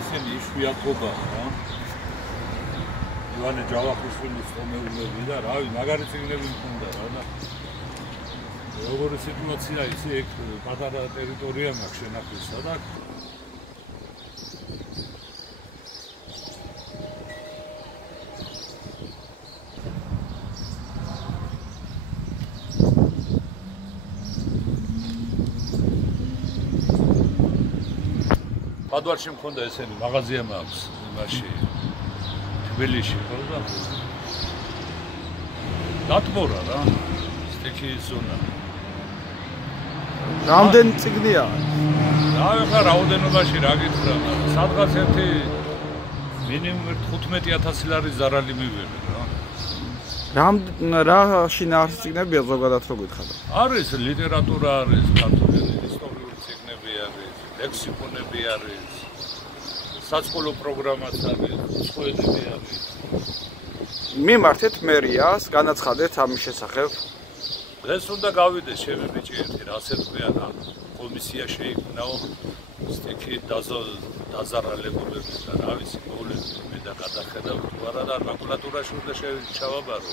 ესენი იშვიათობაა რა. ივანე ჯავახიშვილის ტომეულები და რავი, მაგარი წიგნები მქონდა რა და როგორი სიტუაცია ისე ეგ პატარა ტერიტორია მაქვს შენახვისა და პადვარში მქონდა ესენი მაღაზია მაქვს იმაში თბილისში ხო და დათბორა რა სტექის ზონა რამდენი წიგნია? ხა რაოდენობაში რა გითხრა სადღაც ერთი მინიმუმ 15000 ლარის ზარალი მივიღე რა შინაარსი წიგნებია ზოგადად რო გითხარ? არის ლიტერატურა არის, ქართული ისტორიული წიგნები არის, ლექსიკონები არის, საწყობლო პროგრამაც არის, სხვაებები არის. მიმართეთ მერიას, განაცხადეთ ამის შესახებ. დღეს უნდა გავიდეს ჩემი ბიჭი ერთი რას ეთქვია და კომისია შეიქმნაო სტექი დაზარალებულების და რა ვიცი გოლები მე და გადახედავ თუ არა და მაკულატურაში უნდა შევჩავაბარო